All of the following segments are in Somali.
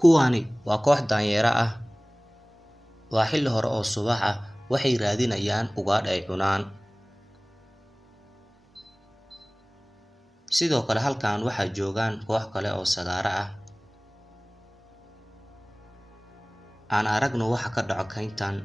Kuwani waa koox daanyeera ah. Waa xilli hore oo subax ah, waxay raadinayaan ugaadh ay cunaan. Sidoo kale halkan waxaa joogaan koox kale oo sagaara ah. Aan aragno waxa ka dhaco kayntan.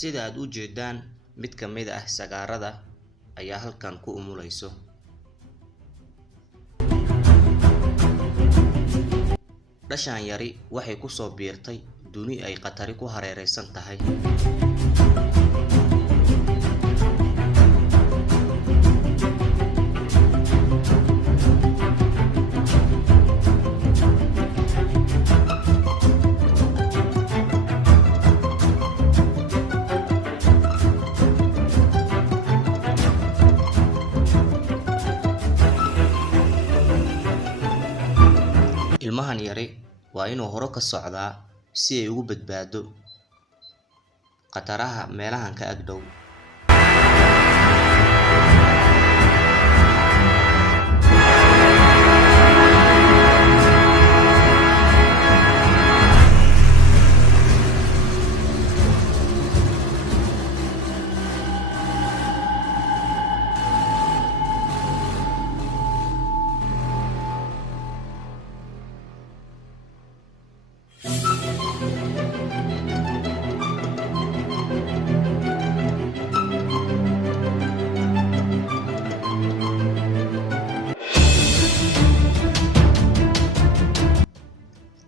Sida aad u jeedaan, mid ka mid ah sagaarada ayaa halkan ku umulayso. Dhashaan yari waxay ku soo biirtay duni ay khatari ku hareeraysan tahay. Ilmahan yari waa inuu hore ka socdaa si ay ugu badbaado khataraha meelahan ka ag dhow.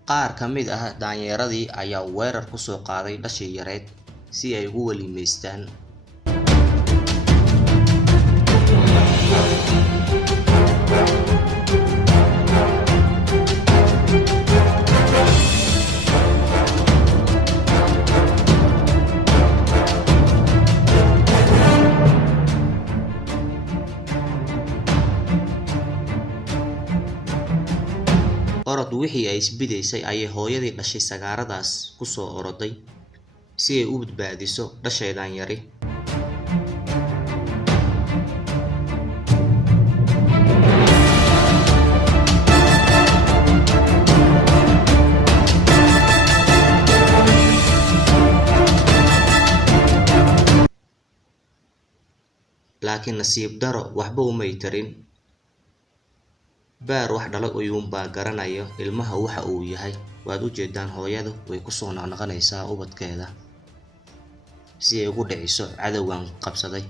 Qaar ka mid ah daanyeeradii ayaa weerar ku soo qaaday dhashii yareed si ay ugu weliimaystaan. Orod wixii ay isbidaysay ayay hooyadii dhashay sagaaradaas ku soo oroday si ay u badbaadiso dhasheedan yari. Laakiin nasiib daro waxba umay tarin. Baar wax dhalo uyuunbaa garanayo ilmaha waxa uu yahay. Waad u jeedaan hooyadu way ku soo noqonaysaa ubadkeeda si ay ugu dhiciso cadowgan qabsaday.